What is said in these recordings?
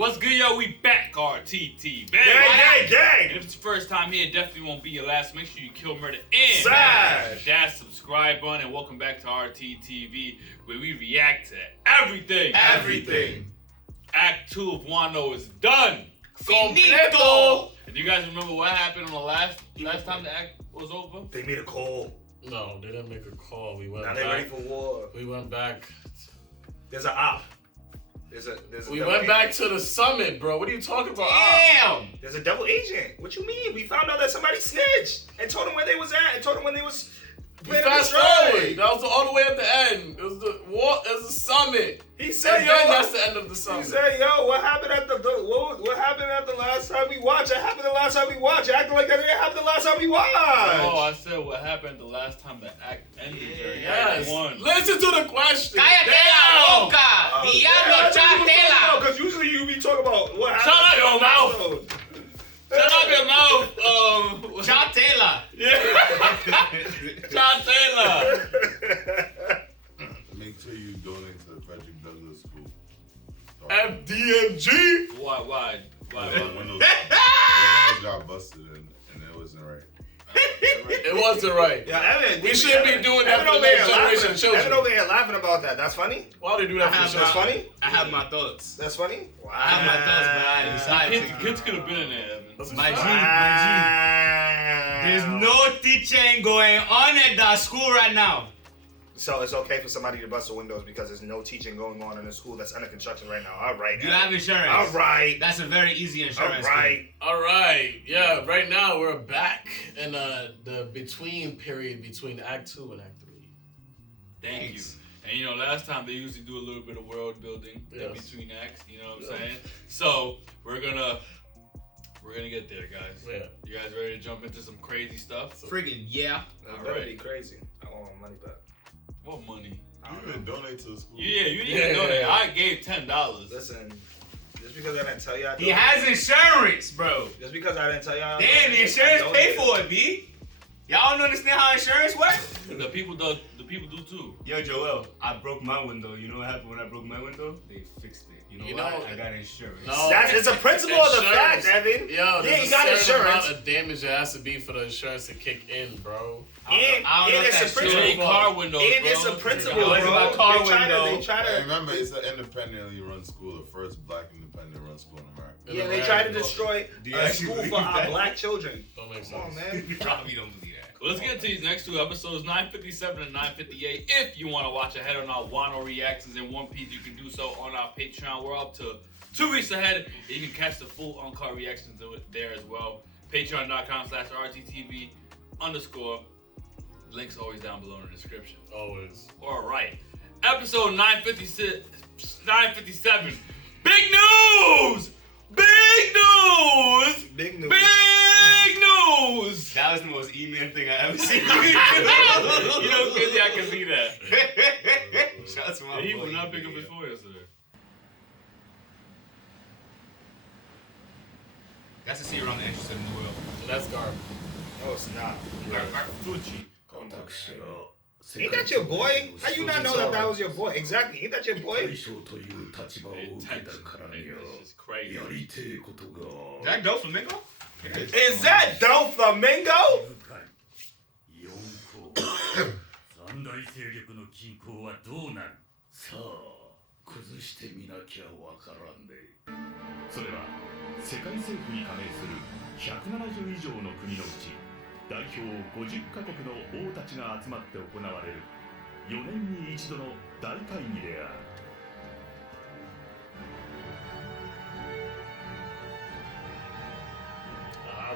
What's good, yo? We back, RTT. Gang. And if it's your first time here, it definitely won't be your last. Make sure you kill, murder, and Smash that subscribe button. And welcome back to RTTV, where we react to everything. Act 2 of Wano is done. Finito. And do you guys remember what happened on the last time the act was over? They made a call. No, they didn't make a call. We went Now back. they're ready for war. We went back. There's an op. There's a We went back to the summit, bro. What are you talking about? Damn! There's a double agent. What you mean? We found out that somebody snitched and told them where they was at and told them when they was Fast forward. That was all the way at the end. It was the war. It was the summit. He said, and "Yo, then that's the end of the he summit." said, "Yo, what happened at what happened at the last time we watched? It happened the last time we watched. It acting like that didn't happen the last time we watched." Oh, I said what happened the last time the act ended. Yes. One. Listen to the question. Cállate la boca! Diablo, chatela! Because usually you be talking about what happened. Shut up your mouth. episode. Shut up your mouth. Chatela! Yeah. John Taylor. Make sure you donate to the Patricrt Douglas School. FDMG. Why? Windows got busted and it wasn't right. It wasn't right. Yeah, Evan. We shouldn't be doing that for the next generation children. Evan over here laughing about that. That's funny. Why would they do that for That's children? funny. I have my thoughts. That's funny. Wow. I have my thoughts, but I decided to. Kids could have been in there, Evan. That's My G, fine. There's no teaching going on at the school right now. So it's okay for somebody to bust the windows because there's no teaching going on in a school that's under construction right now. All right. You have insurance. All right. That's a very easy All insurance. right. All right. Yeah. Right now we're back in the between period between Act 2 and Act 3. Thank Thanks. you. And last time they usually do a little bit of world building in Yes. between acts. You know what I'm saying? So we're gonna get there, guys. Yeah. You guys ready to jump into some crazy stuff? Friggin' yeah. That All better right. be crazy. I want my money back. What money? You didn't donate to the school. Yeah, you didn't even know that. I gave $10. Listen, just because I didn't tell y'all. He has insurance, bro. Just because I didn't tell y'all. Damn, the insurance pay for it, B. Y'all don't understand how insurance works? The people do too. Yo, Joel, I broke my window. You know what happened when I broke my window? They fixed it. You know why? I got insurance. No. It's a principle of the Insurance. fact, Evan. Yo, Yeah, there's you got a certain insurance. amount of damage that has to be for the insurance to kick in, bro. And I don't know if it's that's a true. It principle. ain't car windows, And bro. it's a principle, Yo, bro. it's about car They window. try Hey, to. remember, it's an independently run school, the first black independent run school in America. Yeah, they try to destroy Do you a actually school believe for our that? black children. Don't make Come on, sense. man. Probably don't believe that. Well, let's get into these next two episodes, 957 and 958. If you want to watch ahead on our Wano reactions in One Piece, you can do so on our Patreon. We're up to 2 weeks ahead. And you can catch the full uncut reactions there as well. Patreon.com/RTTV_. Links always down below in the description. Always. All right. Episode 957. Big news! Big news! Big news. Big news! That was the most email thing I ever seen. You know, crazy, I can see that. Shout out to my He boy. would not pick up his phone yesterday. That's to see around the entrance of the world. That's GARP. No, it's not. Fuji. Ain't that your boy? How you not know that was your boy? Exactly. Ain't that your boy? It's just crazy. Is that Dope Flamingo? Is that Doflamingo? 三大勢力の均衡はどうなる。さあ崩してみなきゃわからんで。それは世界政府に加盟する170以上の国のうち代表50カ国の王たちが集まって行われる4年に一度の大会議である。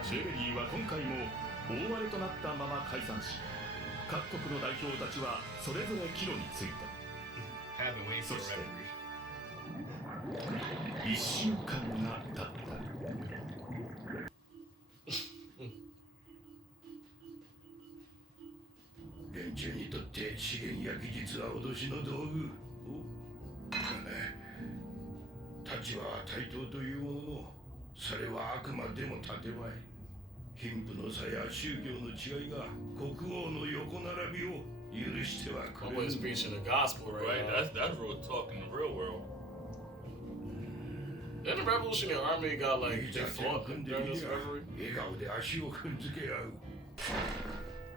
ジュエリーは今回も大荒れとなったまま解散し、各国の代表たちはそれぞれ帰路についた。そして1週間が経った。連中にとって資源や技術は脅しの道具。太刀は対等というものの、それはあくまでも建前。貧富の差や宗教の違いが国王の横並びを許してはくれ Always preaching the gospel right Right, now. that's real talk in the real world. Then the Revolutionary Army got like they fought during this reverie. 笑顔で足を踏んづけ合う。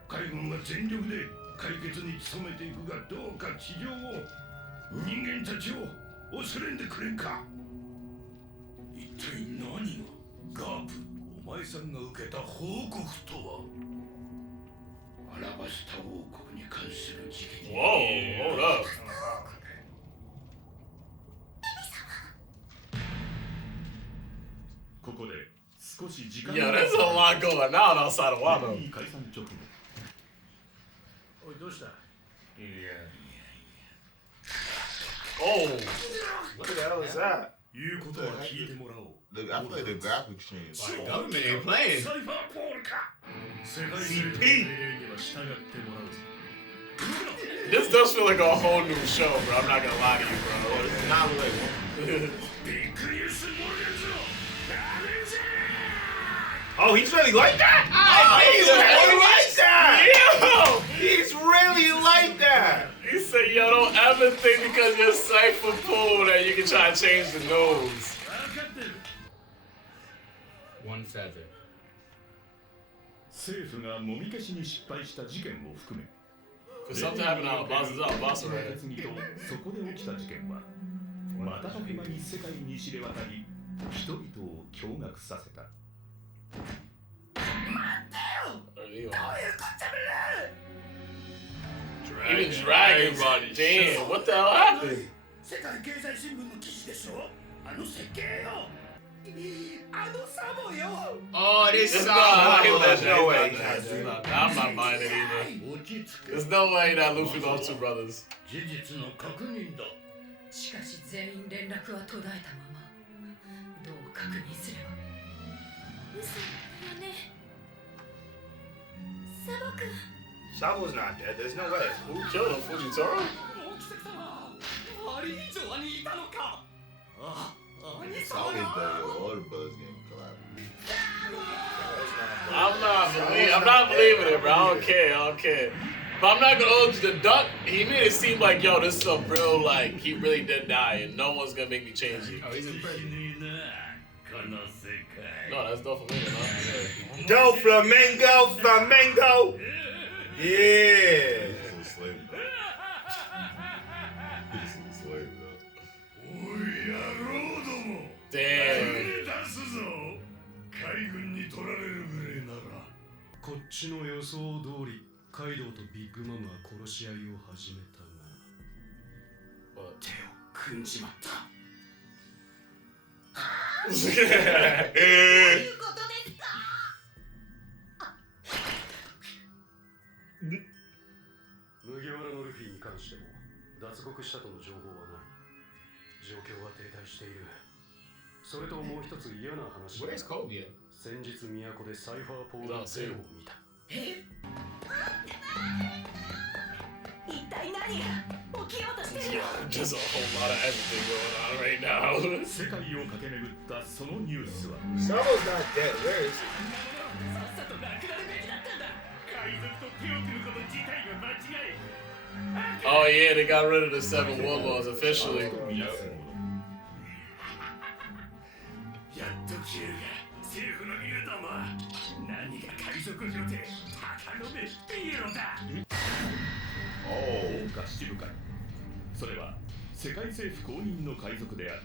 海軍は全力で解決に努めていくが、どうか地上を人間たちを恐れんでくれんか。一体何がガープ、お前さんが受けた報告とは。アラバスタ王国に関する事件。 Whoa, hold up. Yeah, there's a lot going on outside of Wano. 解散直後おい、どうした？ Oh, What the hell is that? 言うことは聞いてもらおう I play the graphics change. Government ain't playing. サイファーポールか。世界政府の命令には従ってもらうぞ this does feel like a whole new show, bro. I'm not gonna lie to you, bro. It's not relatable. ビッグニュースモルゲンズのダメージ。 Oh, he's really like that? Oh, he's really like that! Yo! He's really like that! He said, yo, don't ever think because you're Cypher Pool that you can try to change the nose. One feather. 政府がもみ消しに失敗した事件を含め Because something happened out of Bossa の right? 決議とそこで起きた事件は瞬く間に世界に知れ渡り人々を驚愕させた Even dragons, damn, what the hell happened? 世界経済新聞の記事でしょ。あの設計よ。あのサボよ。 Oh, this There's song. there's no way. way. I'm not buying it either. 落ち着け。 There's no way that Luffy lost two brothers. 事実の確認だ。しかし全員連絡は途絶えたまま。どう確認すれば。嘘だよね。サボ君。 Sabo's not dead. There's no way. Who killed him? Fujitora? あれ以上にいたのか。あ、兄 It's 様 always が。 better. All the brothers getting collaborated. I'm not believing it, bro. I don't care. But I'm not gonna hold you. The duck, he made it seem like, yo, this is a real, like, he really did die, and no one's gonna make me change it. Oh, he's in prison. この世界 No, that's Doflamingo, huh? Do Flamengo, Flamengo! Yeah! He's a slave though. He's a slave though. おい野郎ども。 Damn. 出すぞ。海軍に取られるぐらいなら。こっちの予想通りカイドウとビッグマムは殺し合いを始めたが手を組んじまった。どういうことですか。麦わらのルフィに関しても脱獄したとの情報はない。状況は停滞している。それともう一つ嫌な話だ。 Where's Kobe at? 先日都でサイファーポールゼロを見た。一体何が起きようとしてる Yo, の。 there's a whole lot of everything going on right now. 世界を駆け巡ったそのニュースは Sabo's not dead. Where is he? さっさとなくなるべきだったんだ。海賊と手を組むこと自体が間違い。 Oh yeah, they got rid of the 7 warlords officially. 見なすものやっと消えるが、政府の言うども何が海賊女帝鷹の目ピエロだ。豪華七部会それは世界政府公認の海賊である。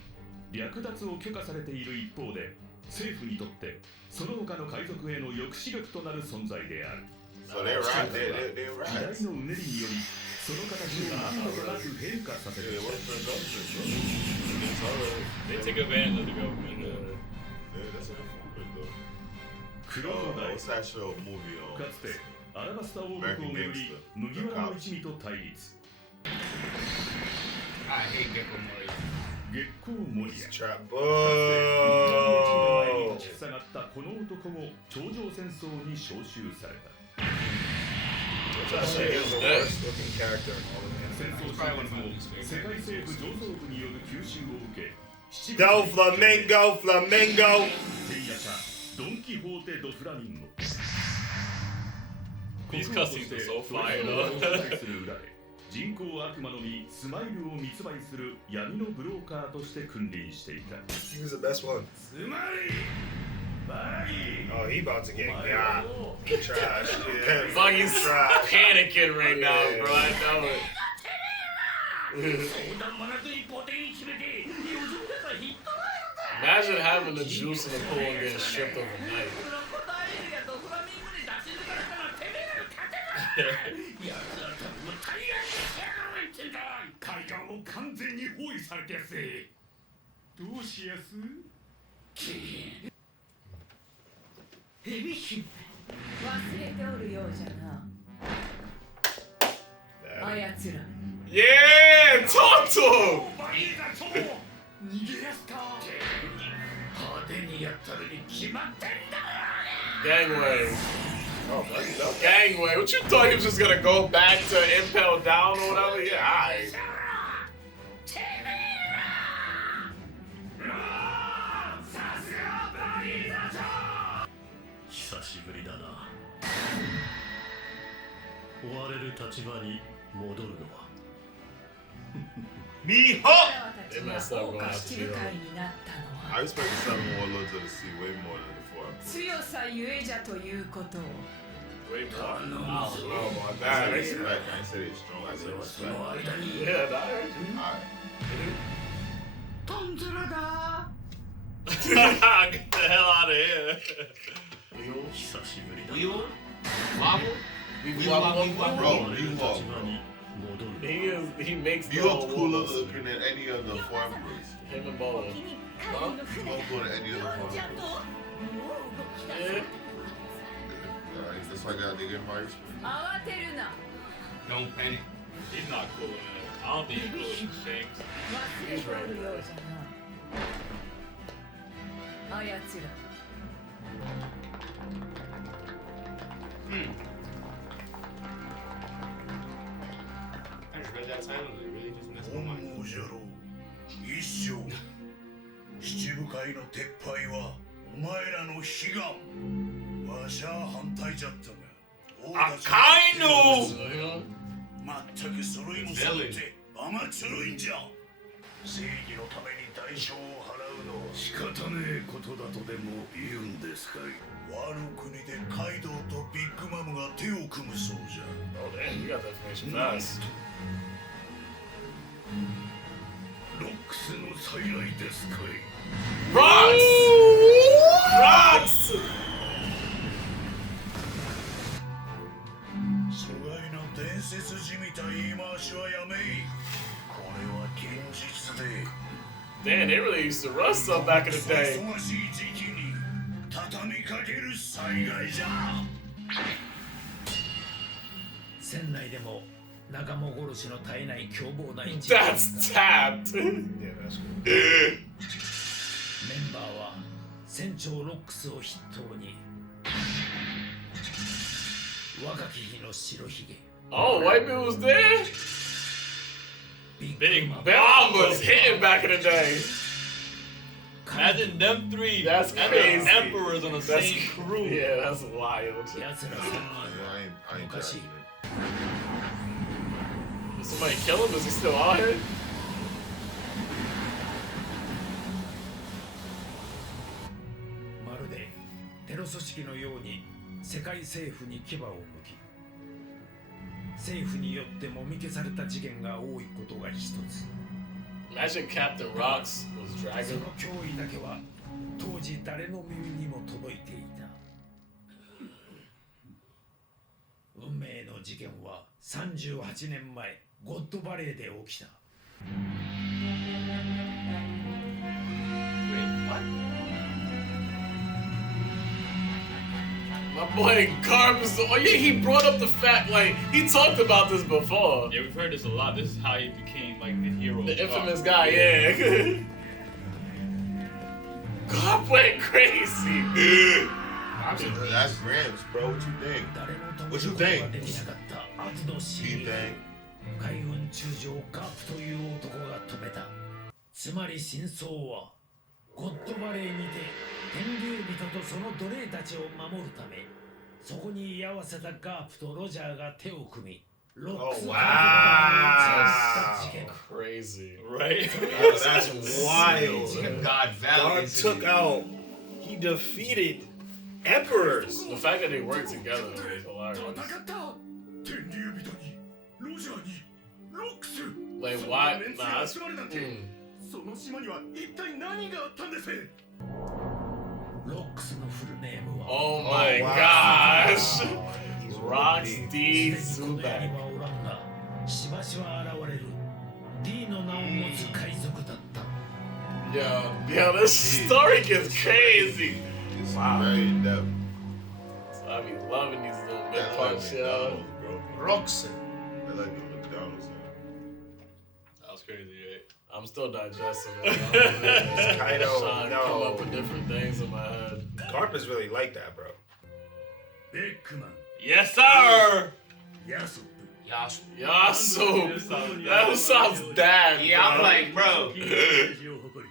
略奪を許可されている一方で政府にとってその他の海賊への抑止力となる存在である。 So they're right. They're 時代 right. のうねりによりその形を何度となく変化させてきた。 They take advantage of the government. Yeah, that's what I'm though. クローダイ What's that show movie か on? つてアラバスタ王国をめぐり麦わらの一味と対立。 I hate Gecko Mori. 月光モリア Trap. かつて麦わらの一味の前に Boo! 立ちふさがったこの男も頂上戦争に招集された。 That shit is the worst looking character in all of 戦 anime. 争終盤後世界政府上層部による吸収を受け Do Flamengo, Flamengo! 天夜叉ドン・キホーテ・ド・フラミンゴ These cutscenes are so fire, 国王を though. 招待する裏で人工悪魔の実スマイルを密売する闇のブローカーとして君臨していた。 He was the best one. つまりバギー Oh, he about to get got. Trash. Yeah. Buggy's Trash. panicking right now, Yeah. bro. I know it. 相談もなく一方的に決めてよずんでたヒットライ Imagine having the juice in the pool and getting stripped overnight. 答えるやとフラミンゴに出し抜かれたらてめえら勝てないやつは多分大概にしてやらないってんだ海岸を完全に包囲されてやすぜ。どうしやす？ヘビ姫忘れておるようじゃな。あやつら Yeah, talk to him. バギーだと逃げやすか派手にやったのに決まってんだ Gangway. Oh, buddy, up. Gangway. What you thought he was just gonna go back to impel down or whatever? Yeah, alright. てめえらさすがバギーだと久しぶりだな。追われる立場に戻るのは Miho! 彼らたちが豪華七部会になったの I は respect the seven warlords of the sea way more than the four. 強さゆえじゃということを Wait, I don't know about I that. respect. I ain't say they strong. I said そ respect. の間に yeah, I heard you. Alright. トンズラが Get the hell out of here. 久しぶりだな。 We wobble? We wobble? Bro, 追われる you 立 walk, 場 bro. に戻る He makes the You whole look cooler world listen. looking than any of the farmers. Him and Bowen. You look cooler than any of the farmers. Yeah. Alright, just like that, they get my respect. 慌てるな Don't panic. He's not cool, man. I don't think he's cool with Shanks. 忘れておるようじゃなあやつら I just read that title and it really just messed my 本 mind. 望じゃろう一生七部会の撤廃はお前らの悲願わしゃ反対じゃったが王たちは Akainu! まったく揃いも揃って甘ちょろいんじゃ正義のために代償を払うのは仕方ねえことだとでも言うんですかいワの国でカイドウとビッグマムが手を組むそうじゃ Oh, damn, you got that information fast. ロックスの再来ですかい ROX! ROX! 疎外の伝説じみた言い回しはやめいこれは現実で Damn, they really used to run stuff back in the day. 忙しい時期に畳みかける災害じゃ船内でも仲間殺しの絶えない凶暴な一 That's tapped. Yeah, that's cool. メンバーは船長ロックスを筆頭に若き日の白ひげ Oh, white man was there? ビッ Big グマム Bomb was hitting back in the day. Imagine them three That's as crazy. emperors on the That's, same crew. yeah, that's wild. やつら3人 Yeah, は I ain't Okashi. judging it. Did somebody kill him? Is he still out here? まるでテロ組織のように世界政府に牙を向き政府によってもみ消された事件が多いことが一つ Imagine Captain ROX was そ dragging. の脅威だけは当時誰の耳にも届いていた運命の事件は38年前ゴッドバレーで起きた My boy GARP is. Oh, yeah, he brought up the fact, like, he talked about this before. Yeah, we've heard this a lot. This is how he became like the hero. The of infamous GARP. guy, yeah. GARP went crazy. That's Grams, bro. What you think? 誰も止め What る you ことが think? できなかったアズの死 You に think? 海軍中将ガープという男が止めたつまり真相はゴッドバレーにて天竜人とその奴隷たちを守るためそこに居合わせたガープとロジャーが手を組み Oh wow. Crazy. Right? That's wild. God God took out. He defeated emperors. The fact that they work together is hilarious. 天竜人にロジャーにロックス Like why? メンツ Nah, が that's, 集まるなんて、その島には一体何があったんです？ロックスのフルネームは Oh my wow. gosh. He's ROX D すでにこの世に Zubac. はおらんがしばしば現れる D の名を持つ海賊だった Yo, this story gets crazy. It's very in depth. I be loving these little bit That's like parts, yo. McDonald's, bro. ROX. They like the McDonald's. Man. That was crazy, right? I'm still digesting it. It's kind of- trying to come up with different things in my head. GARP is really like that, bro. ベックマン、 Yes, sir! ヤソップ、 Yasu! That sounds bad. Yeah, I'm bro. like, bro. 金のイメージを誇り、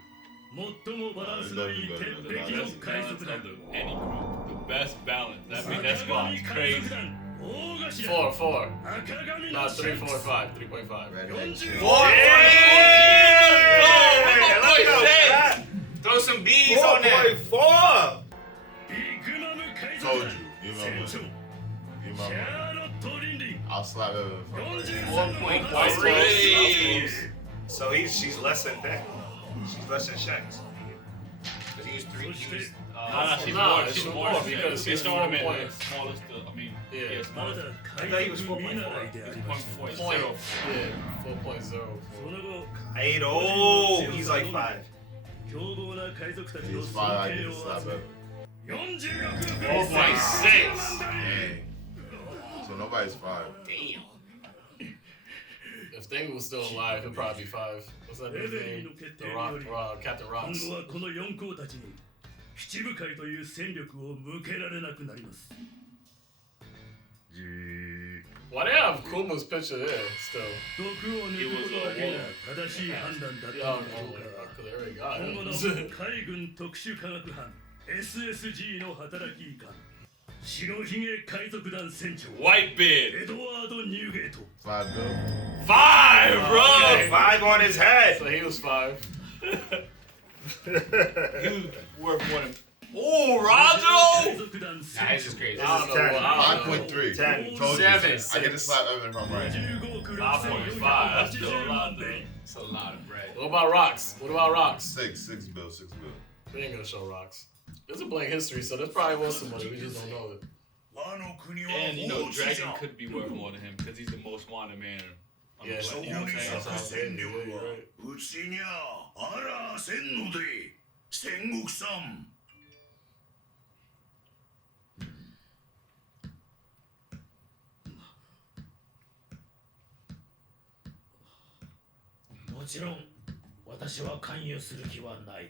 最もバランスのいい鉄壁の Best 海 balance 賊 of 団。 any group. The best balance. I mean, that squad is 海 crazy. 賊団、大頭、 4. 赤髪 No, のシャンクス 3.5. 3.5. Red Hat Chip. 40 Throw some B's on that. 4.4. ビッグマム海賊 Told 団 you. You 船 know 長 what? You シ know ャーロット・リンリン I'll slap Evan from right here. 43の Three. So she's less than that. She's less than Shanks. Cause he was 3. He was, Nah, she's Nah, more. it's She's more more because because he's she's tournament 4 the points. smallest. I mean, Yeah. yeah, ま smallest. だ I thought he was 海賊見習いでありました 3.0. Yeah, 4.0. その後 8. Oh, he's like 5. 凶暴な海賊たちの He's 尊 fine. I 敬 can を slap 集め Evan. 46 4.6. Dang. So nobody's 5. damn. If Thing was still alive, it'd probably be 5. What's that dude's name? The Rock, Captain 今 ROX. 後はこの4校たちに七部会という戦力を向けられなくなります Why they have Kuma's picture there still? 毒を抜くことだけが正しい判断だった Yo, のだろう because they already か got 今後の him. 海軍特殊科学班 SSG の働き官白ひげ海賊団船長 Whitebeard. エドワード・ニューゲート 5 bill. 5, bro. Okay. 5 on his head. So he was 5. He was worth more than. Oh, Rojo. 海賊団 Nah, 船 it's just 長 crazy. I don't know. I don't know. 5.3. 10. Told you. 7, I get to 6. slap Evan from right here. 15億 5.5. That's still a 6480 lot, 万 though. 米 It's a lot of bread. What about ROX? What about ROX? 6 bill. 6 bill. We ain't gonna show ROX. It's a blank history, so there's probably was some money. We just don't know it. 和の国は And you know, 法治じ Dragon ゃ could be worth more than him because he's the most wanted man. On the Yeah, planet, そこ you know に what I'm 咲 saying? く So, 戦力はうちにゃあらせんので戦国さんもちろん私は関与する気はない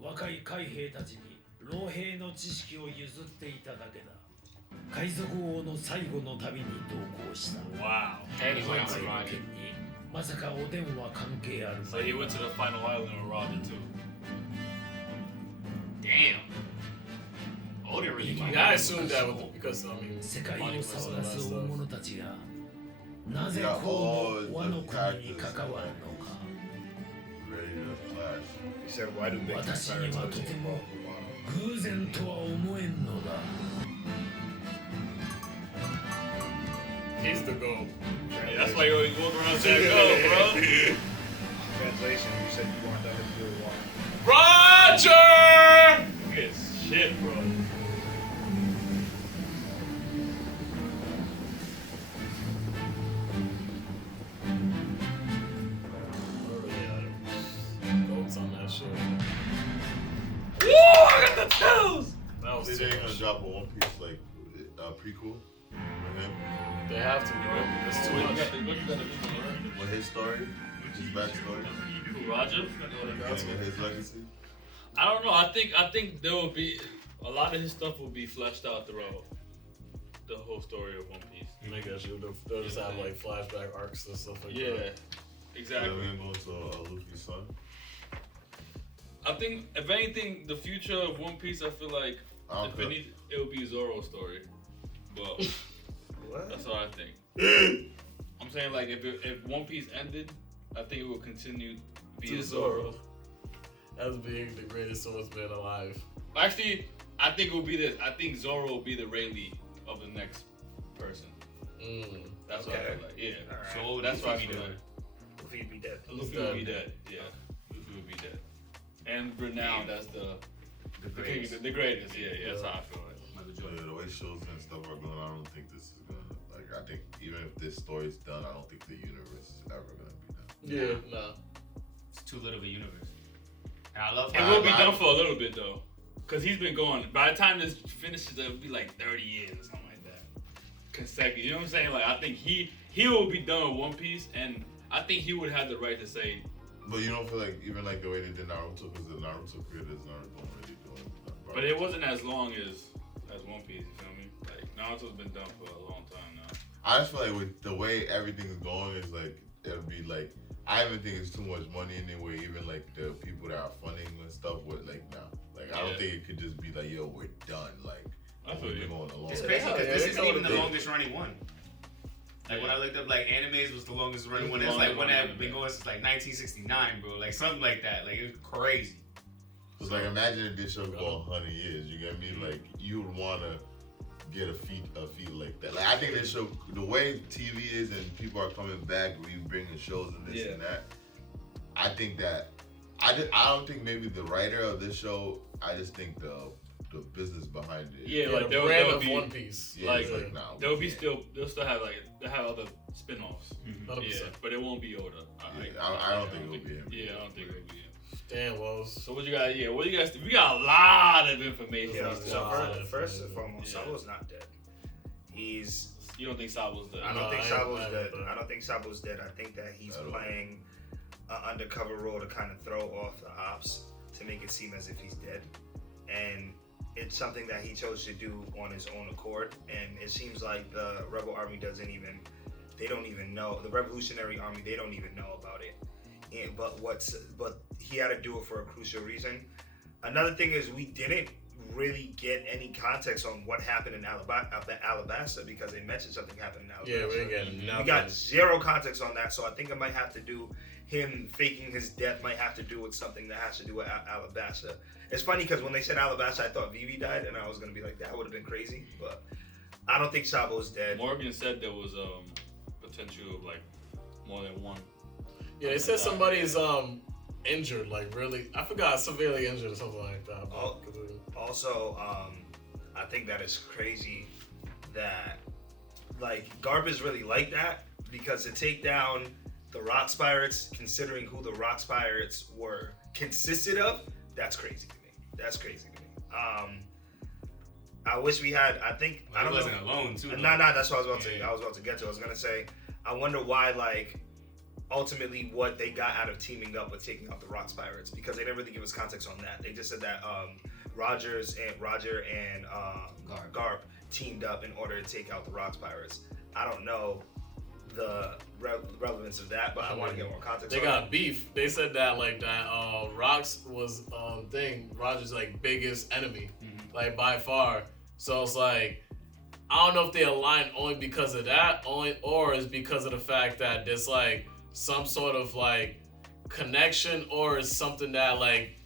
若い海兵たちに老兵の知識を譲っていただけだ海賊王の最後の旅に同行した wow. And he went 今 on 回 the の ride. 件にまさかおでんは関係ある So he went to the final island of RHODE too. Damn. Oh, they really Yeah, like I that. assumed that because I mean, 世界を money was some 騒 of が that す大 stuff. 物たちがなぜ Yeah, こ all の和の the 国に characters 関わるのか ready to clash. He said, why do big 私にはとても pirates 偶然とは思えんのだ He's the goat. Yeah, that's why you always walk around saying, "Go, bro." Translation, you said you want nothing to do with water. Roger. Look at his shit, bro. Goats on that shit. Woo! I got the chills. That was They too ain't gonna much. drop a One Piece like prequel with him, They have to, bro. It's too much. with his story, his backstory, Roger. and his legacy. I don't know. I think there will be a lot of his stuff will be fleshed out throughout the whole story of One Piece. I guess they'll just have like flashback arcs and stuff like Yeah, that. exactly. Then we go to Luffy's son. I think if anything, the future of One Piece, I feel like if it will be Zoro's story. But What? that's what I think. saying? Like, if One Piece ended, I think it will continue via To Zoro. Zoro. As being the greatest swordsman alive. Actually, I think it will be this. I think Zoro will be the Rayleigh of the next person. That's what I feel like. Yeah. Alright. So that's what I feel like. Luffy be dead. Luffy will be dead. Yeah. Luffy will be dead. And renowned as the greatest. The greatest. Yeah. That's how I feel like. Yeah, the way shows and stuff are going, I don't think this is gonna. Like, I think even if this story's done, I don't think the universe is ever gonna be done. Yeah, no. It's too little of a universe. And I love It will be done for a little bit though, cause he's been going. By the time this finishes, it'll be like 30 years or something like that, consecutive. You know what I'm saying? Like I think he will be done with One Piece, and I think he would have the right to say. But you don't feel like even like the way they did Naruto, because the Naruto creators don't really do it. But it wasn't as long as One Piece. You feel me? Like Naruto's been done for a long time now. I just feel like with the way everything's going, is like it'll be like. I even think it's too much money anyway. Even like the people that are funding and stuff with like now, like I don't think it could just be like, yo, we're done. Like we've been going a long It's time. crazy because this isn't even the longest running one. Like when I looked up, like animes was the longest running one. It's like one that been going since like 1969, bro. Like something like that. Like it's crazy. It's like imagine if this show go 100 years. You get me? Like you would wanna get a feat like that. Like I think this show, the way TV is and people are coming back, we bringing shows and this and that. I think that I don't think maybe the writer of this show. I just think the business behind it. Yeah, like the brand of One Piece. Yeah, like nah, they'll still have other spin-offs. 100%. Yeah, but it won't be Oda. I don't think it will be him. Yeah, I don't think it will be him. Damn, Wells. So what you got? Yeah, what you guys? We got a lot of information. Yeah, Still. so first and foremost, Sabo's not dead. He's. You don't think Sabo's dead? I don't think Sabo's dead. I don't think Sabo's dead. I think that he's playing an undercover role to kind of throw off the ops to make it seem as if he's dead, and it's something that he chose to do on his own accord. And it seems like the Rebel Army they don't even know. The Revolutionary Army, they don't even know about it. But he had to do it for a crucial reason. Another thing is we didn't really get any context on what happened in Alabasta because they mentioned something happened in Alabasta. Yeah, we didn't get nothing. We got zero context on that, so I think it might have to do him faking his death might have to do with something that has to do with Alabasta. It's funny because when they said Alabasta, I thought Vivi died, and I was gonna be like, that would have been crazy, but I don't think Sabo's dead. Morgan said there was potential of like more than one. Yeah, they said somebody's injured, like really. I forgot, severely injured or something like that. Also, I think that is crazy that like GARP is really like that because to take down the ROX Pirates, considering who the ROX Pirates consisted of, that's crazy to me. That's crazy to me. I wish we had. I think I don't wasn't alone too. No, that's what I was about to. I was about to get to. I was gonna say. I wonder why like. Ultimately, what they got out of teaming up with taking out the ROX Pirates because they didn't really give us context on that. They just said that Roger and GARP teamed up in order to take out the ROX Pirates. I don't know the relevance of that, but I want to get more context. They got beef. They said that like that ROX was Roger's like biggest enemy, like by far. So it's like I don't know if they aligned only because of that, or is because of the fact that there's like some sort of like connection, or is something that like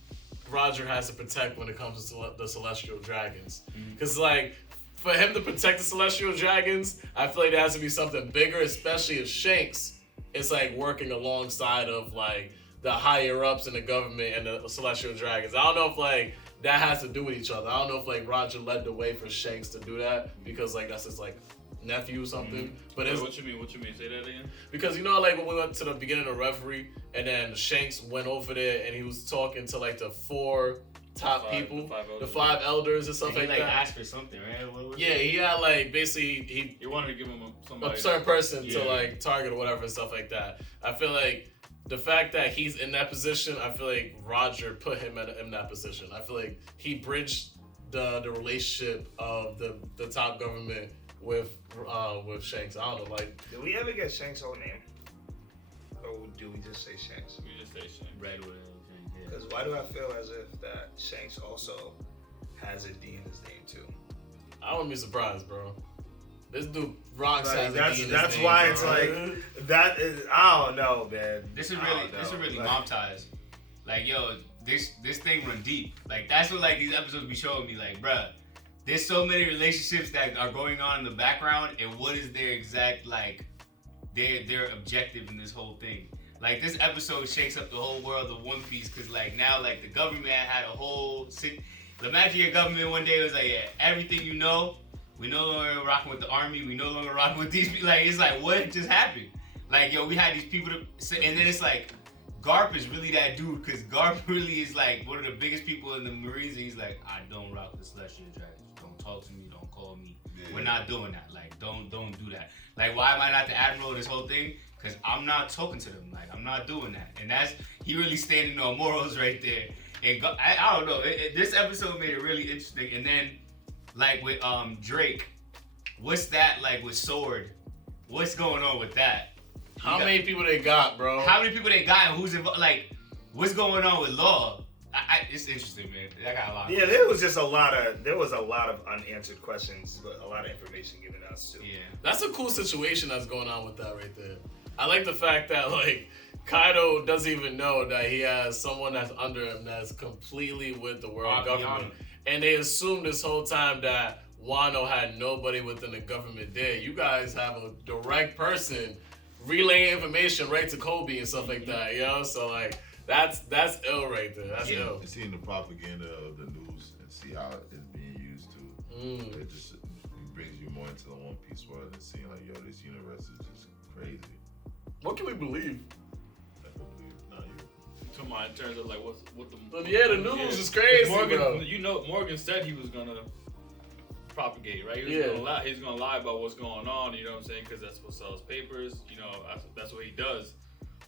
Roger has to protect when it comes to the Celestial Dragons. Because like for him to protect the Celestial Dragons, I feel like there has to be something bigger, especially if Shanks is like working alongside of like the higher ups in the government and the Celestial Dragons. I don't know if like that has to do with each other. I don't know if like Roger led the way for Shanks to do that because like that's his like nephew or something. But it's, what you mean? Say that again. Because you know, like when we went to the beginning of Reverie, and then Shanks went over there and he was talking to like the four top people, the five elders or something like that. Asked for something, right? What was yeah, he had like basically he wanted to give him a certain person to like target or whatever and stuff like that. I feel like the fact that he's in that position, I feel like Roger put him in that position. I feel like he bridged the relationship of the top government with Shanks. I don't know, like. Did we ever get Shanks' whole name? Or do we just say Shanks? We just say Shanks. Redwood. Because why do I feel as if that Shanks also has a D in his name too? I wouldn't be surprised, bro. This dude ROX Like, has that's a D in his that's name, why bro. it's like that is I don't know, man. This is I really don't this is know. really Like, mob ties. Like, yo, this thing run deep. Like, that's what like these episodes be showing me. Like, bruh, there's so many relationships that are going on in the background, and what is their exact like their objective in this whole thing? Like, this episode shakes up the whole world of One Piece because like now like the government had a whole. Imagine your government one day was like, yeah, everything you know, we no longer rocking with the army, we no longer rocking with these people. Like, it's like, what just happened? Like, yo, we had these people to, and then it's like, GARP is really that dude, because GARP really is like one of the biggest people in the Marines, and he's like, I don't rock the Celestial Dragons. Don't talk to me, don't call me. Yeah. We're not doing that. Like, don't do that. Like, why am I not the admiral of this whole thing? Because I'm not talking to them. Like, I'm not doing that. And that's, he really standing on morals right there. And I don't know, this episode made it really interesting. And then, like with Drake, what's that like with Sword? What's going on with that? How many people they got, bro? How many people they got and who's involved? Like, what's going on with Law? It's interesting, man. I got a lot. Yeah, there was a lot of unanswered questions, but a lot of information given us too. Yeah. That's a cool situation that's going on with that right there. I like the fact that like Kaido doesn't even know that he has someone that's under him that's completely with the world government. And they assumed this whole time that Wano had nobody within the government there. You guys have a direct person relaying information right to Kobe and stuff like that, you know? So like that's ill right there. That's ill. And seeing the propaganda of the news and see how it's being used too. It just brings you more into the One Piece world and seeing like, yo, this universe is just crazy. What can we believe? I can believe not you. To my in terms of like what the But yeah, the news is crazy, Morgan, bro. you know, Morgan said he was gonna propagate, right? He was gonna lie. He's gonna lie about what's going on. You know what I'm saying? Because that's what sells papers. You know, that's what he does.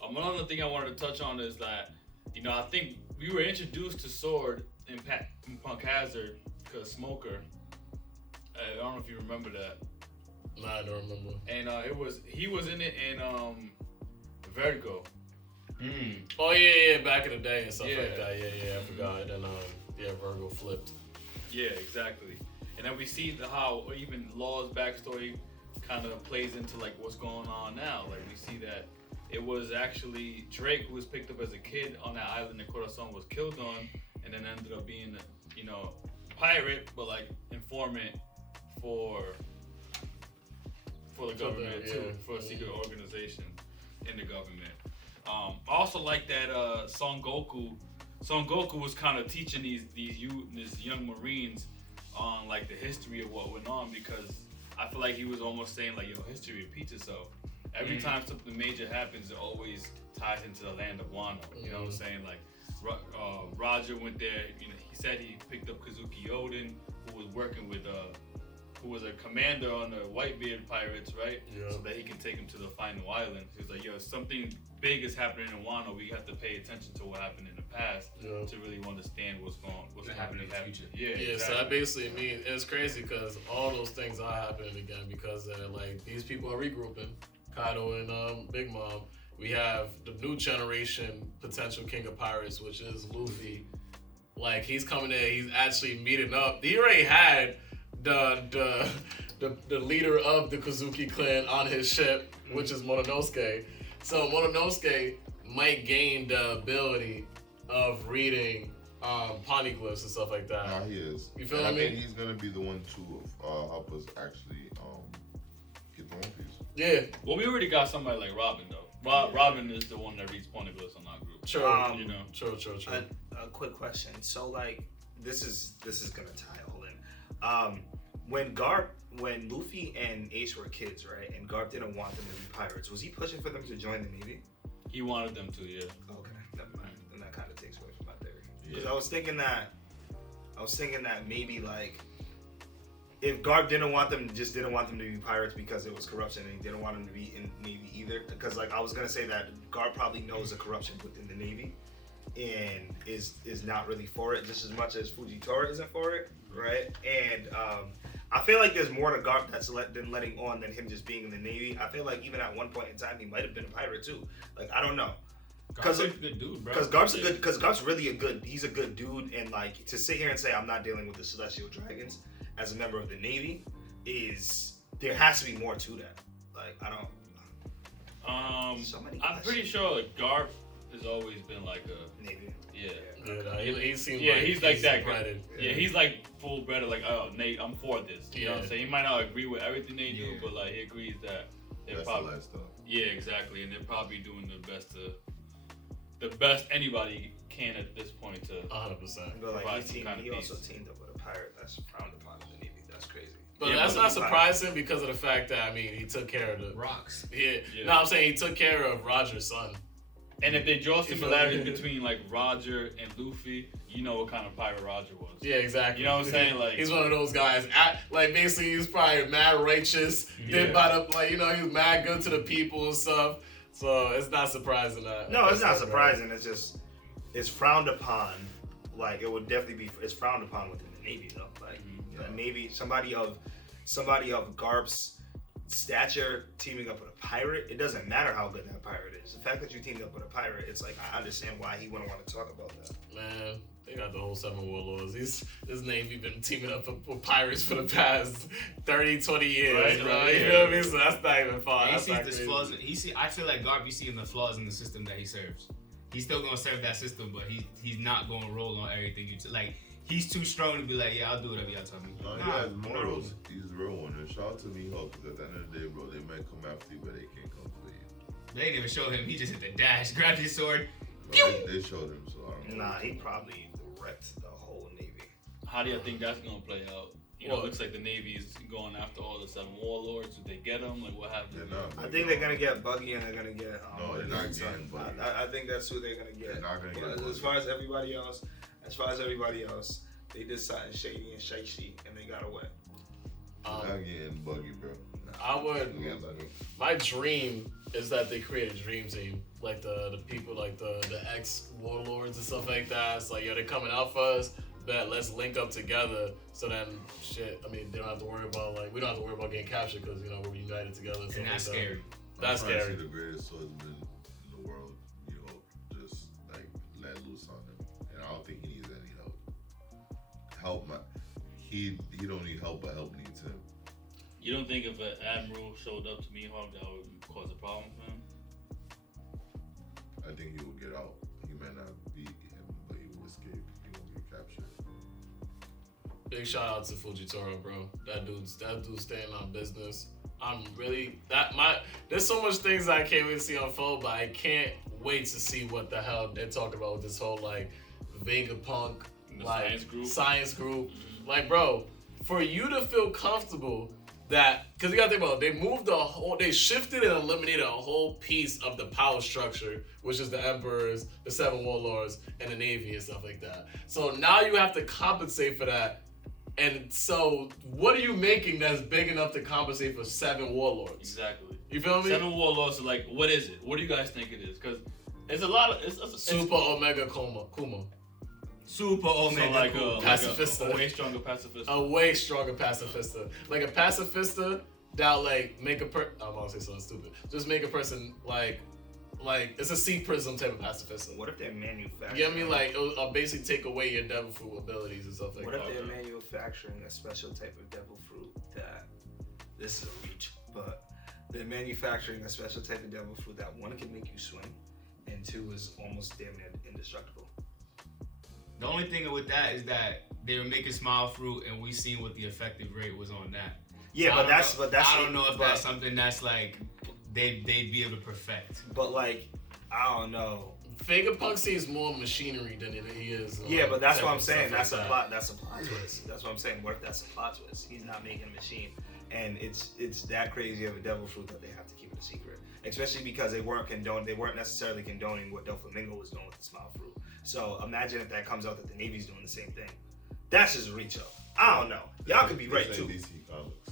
One other thing I wanted to touch on is that, you know, I think we were introduced to Sword in Punk Hazard because Smoker. I don't know if you remember that. Nah, I don't remember. And he was in it in Vertigo. Oh yeah, back in the day and stuff Yeah. like that. Yeah, I forgot. And then Virgo flipped. Yeah, exactly. And then we see how even Law's backstory kind of plays into like what's going on now. Like we see that it was actually Drake who was picked up as a kid on that island that Corazon was killed on, and then ended up being, you know, pirate, but like informant for the government too, for a secret organization in the government. I also like that Son Goku was kind of teaching these young Marines on like the history of what went on, because I feel like he was almost saying like, yo, history repeats itself. Every time something major happens, it always ties into the land of Wano. You know what I'm saying? Like Roger went there. You know, he said he picked up Kazuki Oden, who was working with who was a commander on the Whitebeard pirates, right? Yeah. So that he can take him to the final island. He was like, yo, something big is happening in Wano. We have to pay attention to what happened in the past to really understand what's happening in the future. Yeah, exactly. So that basically means it's crazy because all those things are happening again because like these people are regrouping. Kaido and Big Mom. We have the new generation potential king of pirates, which is Luffy. Like he's coming in, he's actually meeting up. He already had the leader of the Kazuki clan on his ship, which is Mononosuke. So Mononosuke might gain the ability of reading poneglyphs and stuff like that. Nah, he is. You feel and what I I mean? think he's gonna be the one to help us actually get the One Piece. Yeah. Well, we already got somebody like Robin though. Robin is the one that reads poneglyphs on our group. True. You know. True. A quick question. So like, this is gonna tie all in. When Luffy and Ace were kids, right, and Garp didn't want them to be pirates, was he pushing for them to join the Navy? He wanted them to, yeah. Okay, never mind. Then that kind of takes away from my theory. Because Yeah. I was thinking that maybe like, if Garp didn't want them to be pirates because it was corruption, and he didn't want them to be in Navy either. Because like I was gonna say that Garp probably knows the corruption within the Navy, and is not really for it just as much as Fujitora isn't for it, right? And I feel like there's more to Garp than letting on than him just being in the Navy. I feel like even at one point in time he might have been a pirate too. Like I don't know. Garp's a good dude, bro. Because Garp's really he's a good dude, and like to sit here and say I'm not dealing with the Celestial Dragons as a member of the Navy is there has to be more to that. Like I don't. So many I'm pretty sure GARP has always been like a Navy. yeah. He seems Yeah, like he's like that guy. breaded. Yeah, he's like full bred. Like, oh, Nate, I'm for this. You know what I'm Yeah. saying? He might not agree with everything they do, Yeah. but like he agrees that they're That's probably the lifestyle. yeah, exactly, and they're probably doing the best anybody can at this point to. 100%. But like Provide he, some kind of he also peace. teamed up with a pirate. That's frowned upon in the Navy. That's crazy. But Yeah, that's but not the surprising because of the fact that, I mean, he took care of the... ROX. Yeah. Yeah. No, I'm saying he took care of Roger's son. And if they draw You feel similarities me? between like Roger and Luffy, you know what kind of pirate Roger was. Yeah, exactly. You know what I'm saying? Like he's one of those guys. Like basically, he's probably mad righteous. Yeah. Did by the like, you know, he was mad good to the people and stuff. So it's not surprising that. No, it's not surprising. It's just it's frowned upon. Like it would definitely be. It's frowned upon within the Navy, though. Like the Navy, somebody of GARP's stature teaming up with a pirate. It doesn't matter how good that pirate is. The fact that you teamed up with a pirate, it's like I understand why he wouldn't want to talk about that. Man, they got the whole 7 warlords. This Navy been teaming up with pirates for the past 30, 20 years, Right, bro. right, You yeah. know what I mean? So that's not even fun. He That's sees not the crazy. flaws. I feel like GARP, you see the flaws in the system that he serves. He's still gonna serve that system, but he's not gonna roll on everything like. He's too strong to be like, yeah, I'll do whatever y'all tell me. No, he has morals. He's a real one. And shout out to Mihawk, because at the end of the day, bro, they might come after you, but they can't come for you. They didn't even show him. He just hit the dash, grabbed his sword. But they showed him, so I don't know. Nah, he probably wrecked the whole Navy. how do you think that's gonna play out? You know, it looks like the Navy's going after all the 7 warlords. Did they get them? Like, what happened? They're not. I think they're gonna get Buggy and they're gonna get. No, they're not getting Buggy. I think that's who they're gonna get. They're not gonna get But Buggy. as far as everybody else, they did something shady and shaky, and they got away. They're not getting Buggy, bro. I would. Yeah, Buggy. My dream is that they create a dream team, like the people, like the ex warlords and stuff like that. It's like, yo, they're coming out for us. Bet let's link up together. So then, shit. I mean, they don't have to worry about we don't have to worry about getting captured because you know we're united together. And, And that's stuff like scary. That's I'm trying to scary. see the greatest swordsman in the world, you know, just like let loose on him. And I don't think he needs any help. He don't need help, but help needs him. You don't think if an admiral showed up to Mihawk that would cause a problem for him? I think he will get out. He may not beat him, but he will escape. He won't get captured. Big shout out to Fujitaro, bro. That dude's staying on business. There's so much things I can't wait to see unfold, but I can't wait to see what the hell they're talking about with this whole like Vegapunk, The like science group. Like, bro, for you to feel comfortable that, because you gotta think about it, they shifted and eliminated a whole piece of the power structure, which is the emperors, the 7 warlords, and the Navy and stuff like that. So now you have to compensate for that. And so, what are you making that's big enough to compensate for 7 warlords? Exactly. You feel me? 7 warlords are like, what is it? What do you guys think it is? Because it's a lot of it's Super Omega Kuma. Super Omega. So like cool. Pacifista. a way stronger pacifist. A way stronger pacifista. Like a pacifista that like make a I'm gonna say something stupid. Just make a person like it's a sea prism type of pacifista. What if they're manufacturing? You get me? Like it'll basically take away your devil fruit abilities and stuff like What that. if they're manufacturing a special type of devil fruit that this is a reach, but they're manufacturing a special type of devil fruit that 1 can make you swim, and 2 is almost damn near indestructible. The only thing with that is that they were making smile fruit, and we seen what the effective rate was on that. Yeah, So but that's I don't know if that's something that's like they'd be able to perfect. But like, I don't know. Vegapunk seems more machinery than he is. Yeah, but that's what I'm stuff saying. like That's a that. plot. That's a plot twist. That's what I'm saying. What if that's a plot twist? He's not making a machine, and it's that crazy of a devil fruit that they have to keep it a secret. Especially because they weren't necessarily condoning what Doflamingo was doing with the smile fruit. So imagine if that comes out that the Navy's doing the same thing. That's just reach up. I don't know. Y'all could be right It's too. like DC Comics.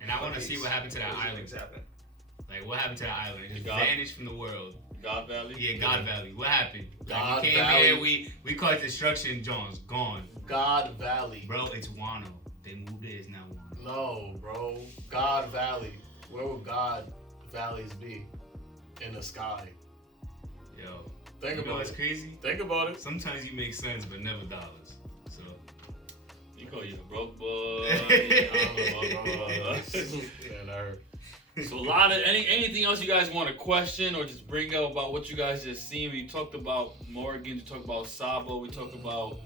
And I want to see what happened to that island. Things happen. Like, what happened to that island? It just God. vanished from the world. God Valley? Yeah, God Valley. What happened? God Like, we came Valley. here, we caused destruction, John's gone. God Valley. Bro, it's Wano. They moved it, it's now Wano. No, bro. God Valley. Where would God Valleys be? In the sky. Yo. Think You know about what's it. crazy? Think about it. Sometimes you make sense, but never dollars. So, You Oh, you're a broke boy. So a lot of anything else you guys want to question or just bring up about what you guys just seen? We talked about Morgan, we talked about Sabo, we talked about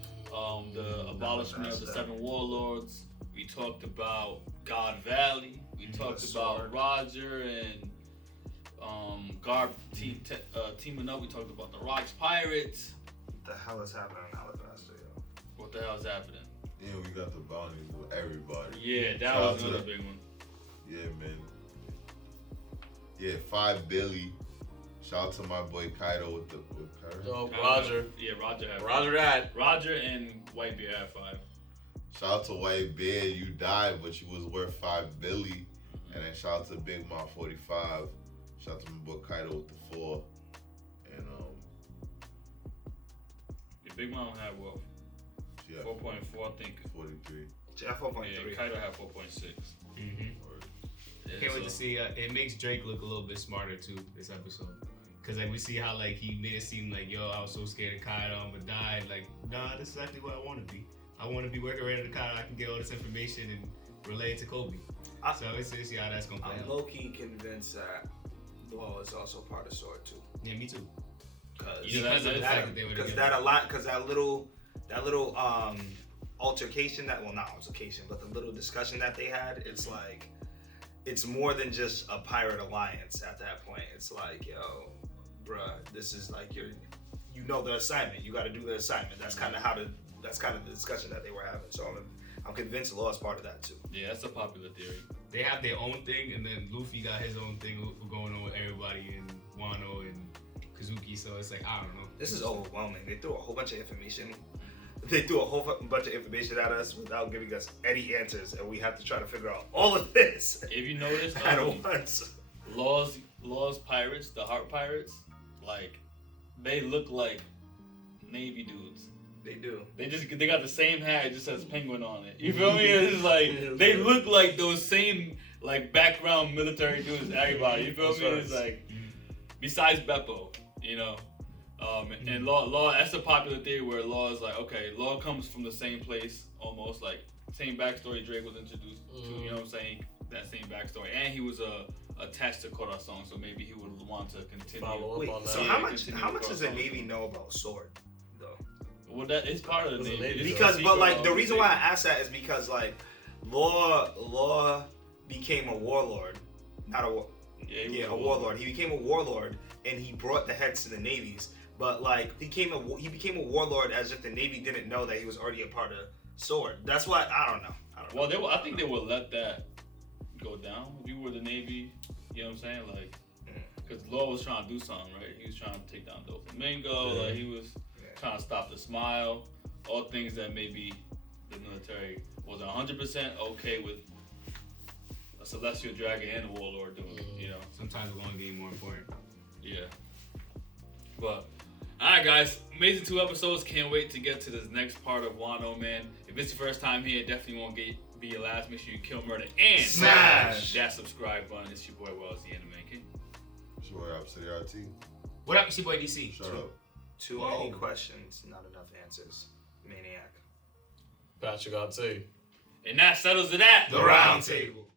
the abolishment of the 7 warlords. We talked about God Valley. We talked about Roger and GARP teaming up. We talked about the ROX Pirates. What the hell is happening in Alabaster, yo? What the hell is happening? Yeah, we got the bounties with everybody. Yeah, that Shout was out another to- big one. Yeah, man. Yeah, 5 Billy. Shout out to my boy Kaido with Kaido. Oh, Roger. Yeah, Roger had Roger that. Roger and Whitebeard had 5. Shout out to White Bear, you died, but you was worth 5 Billy. And then shout out to Big Mom 45. Shout out to my boy Kaido with the 4. And Yeah, Big Mom had what? yeah, 4.4, I think. 43. Jeff 4.3. Yeah, Kaido had 4.6. Yeah, Can't wait so- to see. It makes Drake look a little bit smarter too this episode, cause like we see how like he made it seem like yo I was so scared of Kaido I'm gonna die. Like nah, this is actually what I want to be. I want to be working right at the Kaido. I can get all this information and relay it to Kobe. So it's to see how that's gonna play I'm out. low-key convinced that Law is also part of Sword too. Yeah, me too. Yeah, Because of the fact that they were Because together. that little altercation not altercation, but the little discussion that they had, it's like it's more than just a pirate alliance at that point. It's like, yo, bruh, this is like you know the assignment. You got to do the assignment. That's kind of the discussion that they were having. So I'm convinced Law is part of that too. Yeah, that's a popular theory. They have their own thing, and then Luffy got his own thing going on with everybody and Wano and Kazuki. So it's like I don't know. This is overwhelming. They threw a whole bunch of information. They threw a whole bunch of information at us without giving us any answers, and we have to try to figure out all of this If you notice, at once. Law's pirates, the Heart Pirates, like they look like Navy dudes. They do. They got the same hat, it just says penguin on it. You feel me? It's like they look like those same like background military dudes as everybody. You feel me? It's like besides Beppo, you know. And Law, that's a popular theory where Law is like, okay, Law comes from the same place, almost like same backstory Drake was introduced to, you know what I'm saying? That same backstory. And he was attached to Corazon, so maybe he would want to continue. Follow up on that. So Yeah, how much continue does the Corazon. Navy know about Sword, though? Well, that is part of the Navy. It's a Because, but secret like the of reason why I asked that is because like Law became a warlord, not a he was a warlord. He became a warlord, and he brought the heads to the navies. But like he became a warlord as if the Navy didn't know that he was already a part of Sword. That's why I don't know. Well, I think they would let that go down if you were the Navy. You know what I'm saying? Like, because Law was trying to do something, right? He was trying to take down Doflamingo. Like he was trying to stop the Smile. All things that maybe the military wasn't 100% okay with a Celestial Dragon and a Warlord doing. You know. Sometimes the long game more important. Yeah. But, alright guys, amazing 2 episodes. Can't wait to get to this next part of Wano, man. If it's your first time here, definitely won't be your last. Make sure you kill, murder, and Smash that subscribe button. It's your boy Wells, the Anime King. It's your boy RHODE. What up, it's your boy DC? Shut up. Too many questions, not enough answers. Maniac. Patricrt. And that settles it at The round table.